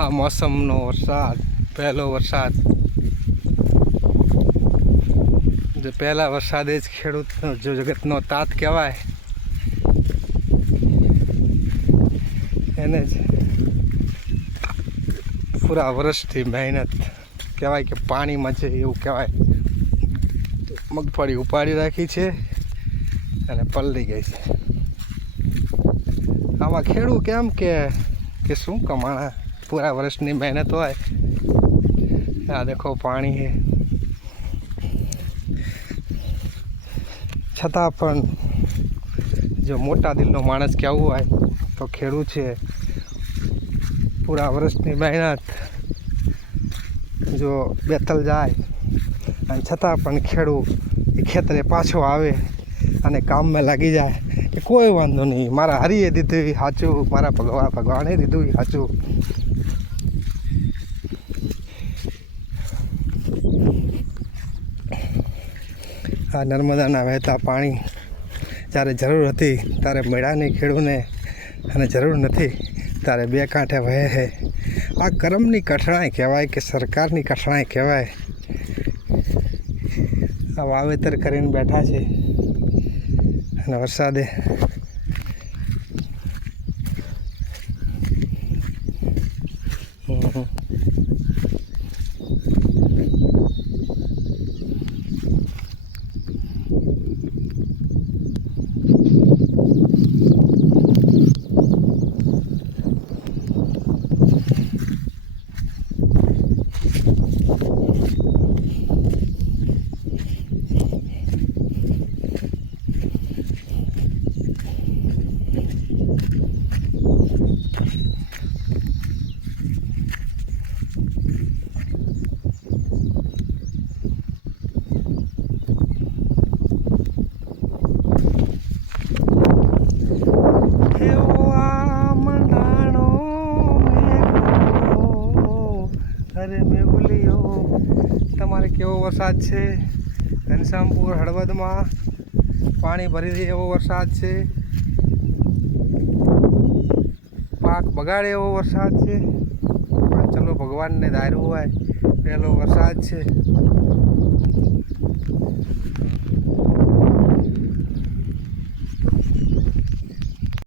આ મોસમનો વરસાદ, પહેલો વરસાદ. જો પહેલા વરસાદે જ ખેડૂતનો જો જગતનો તાત કહેવાય, એને જ પૂરા વર્ષથી મહેનત કહેવાય કે પાણીમાં છે એવું કહેવાય. મગફળી ઉપાડી રાખી છે અને પલળી ગઈ છે. આમાં ખેડૂત કેમ કે શું કમાણા, પૂરા વર્ષની મહેનત હોય. આ દેખો પાણી છે, છતાં પણ જો મોટા દિલનો માણસ કહેવું હોય તો ખેડૂત છે. પૂરા વર્ષની મહેનત જો બેતલ જાય અને છતાં પણ ખેડૂત એ ખેતરે પાછો આવે અને કામમાં લાગી જાય કે કોઈ વાંધો નહીં, મારા હરીએ દીધું સાચું, મારા ભગવાને દીધું સાચું. આ નર્મદાના વહેતા પાણી જ્યારે જરૂર હતી ત્યારે મળ્યા નહીં ખેડૂને, અને જરૂર નથી ત્યારે બે કાંઠે વહે છે. આ કરમની કઠણાઈ કહેવાય કે સરકારની કઠણાઈ કહેવાય. આ વાવેતર કરીને બેઠા છે અને વરસાદે તમારે કેવો વરસાદ છે? ઘનશ્યામપુર હળવદમાં પાણી ભરી દે એવો વરસાદ છે, પાક બગાડે એવો વરસાદ છે. પણ ચલો ભગવાનને ધાર્યું હોય પહેલો વરસાદ છે.